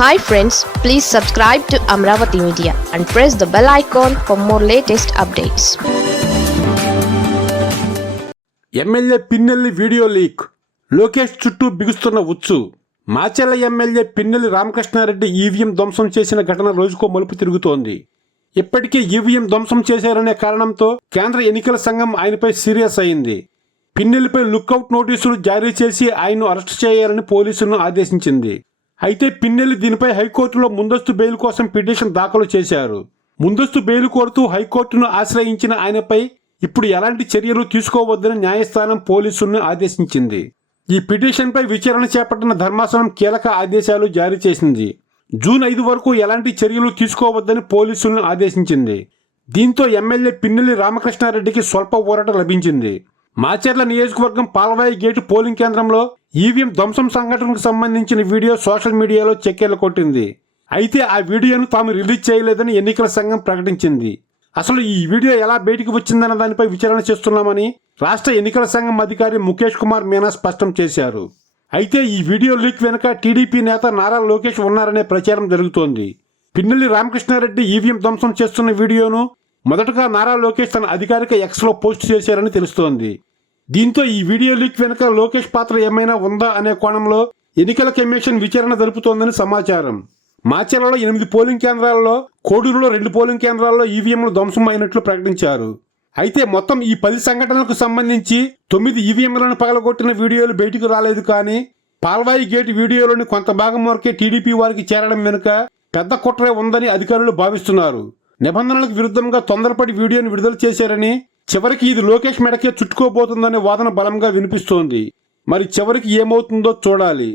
Hi friends please subscribe to Amaravati media and press the bell icon for more latest updates MLA Pinnelli video leak Lokesh చుట్టూ బిగుస్తున్న ఉచ్చు. Macherla MLA Pinnelli Ramakrishna Reddy EVM ధ్వంసం చేసిన ఘటన రోజుకో మలుపు తిరుగుతోంది. ఇప్పటికే ఈవీఎం ధ్వంసం చేశారనే కారణంతో కేంద్ర ఎన్నికల సంఘం ఆయనపై సీరియస్ అయింది. పిన్నెల్లిపై లుక్అవుట్ నోటీసులు జారీ చేసి ఆయన్ను అరెస్ట్ చేయాలని పోలీసులను ఆదేశించింది. అయితే పిన్నెల్లి దీనిపై హైకోర్టులో ముందస్తు బెయిల్ కోసం పిటిషన్ దాఖలు చేశారు. ముందస్తు బెయిల్ కోరుతూ హైకోర్టును ఆశ్రయించిన ఆయనపై ఇప్పుడు ఎలాంటి చర్యలు తీసుకోవద్దని న్యాయస్థానం పోలీసులను ఆదేశించింది. ఈ పిటిషన్పై విచారణ చేపట్టిన ధర్మాసనం కీలక ఆదేశాలు జారీ చేసింది. జూన్ ఐదు వరకు ఎలాంటి చర్యలు తీసుకోవద్దని పోలీసులను ఆదేశించింది. దీంతో ఎమ్మెల్యే పిన్నెల్లి రామకృష్ణారెడ్డికి స్వల్ప ఊరట లభించింది. మాచర్ల నియోజకవర్గం పాల్వాయి గేటు పోలింగ్ కేంద్రంలో ఈవీఎం ధ్వంసం సంఘటనకు సంబంధించిన వీడియో సోషల్ మీడియాలో చెక్కేలు కొట్టింది. అయితే ఆ వీడియోను తాము రిలీజ్ చేయలేదని ఎన్నికల సంఘం ప్రకటించింది. అసలు ఈ వీడియో ఎలా బయటికి వచ్చిందన్న దానిపై విచారణ చేస్తున్నామని రాష్ట్ర ఎన్నికల సంఘం అధికారి ముఖేష్ కుమార్ మీనా స్పష్టం చేశారు. అయితే ఈ వీడియో లీక్ వెనుక టీడీపీ నేత నారా లోకేష్ ఉన్నారనే ప్రచారం జరుగుతోంది. పిన్నెల్లి రామకృష్ణారెడ్డి ఈవీఎం ధ్వంసం చేస్తున్న వీడియోను మొదటగా నారా లోకేష్ తన అధికారిక ఎక్స్లో పోస్ట్ చేశారని తెలుస్తోంది. దీంతో ఈ వీడియో లీక్ వెనుక లోకేష్ పాత్ర ఏమైనా ఉందా అనే కోణంలో ఎన్నికల కమిషన్ విచారణ జరుపుతోందని సమాచారం. మాచర్లలో ఎనిమిది పోలింగ్ కేంద్రాల్లో కోడూరులో రెండు పోలింగ్ కేంద్రాల్లో ఈవీఎంలు ధ్వంసం అయినట్లు ప్రకటించారు. అయితే మొత్తం ఈ పది సంఘటనలకు సంబంధించి తొమ్మిది ఈవీఎంలను పగలగొట్టిన వీడియోలు బయటకు రాలేదు కానీ పాల్వాయి గేట్ వీడియోలోని కొంత భాగం వరకే టీడీపీ వారికి చేరడం వెనుక పెద్ద కుట్రే ఉందని అధికారులు భావిస్తున్నారు. నిబంధనలకు విరుద్ధంగా తొందరపడి వీడియోను విడుదల చేశారని చివరికి ఇది లోకేష్ మెడకే చుట్టుకోబోతుందనే వాదన బలంగా వినిపిస్తోంది. మరి చివరికి ఏమవుతుందో చూడాలి.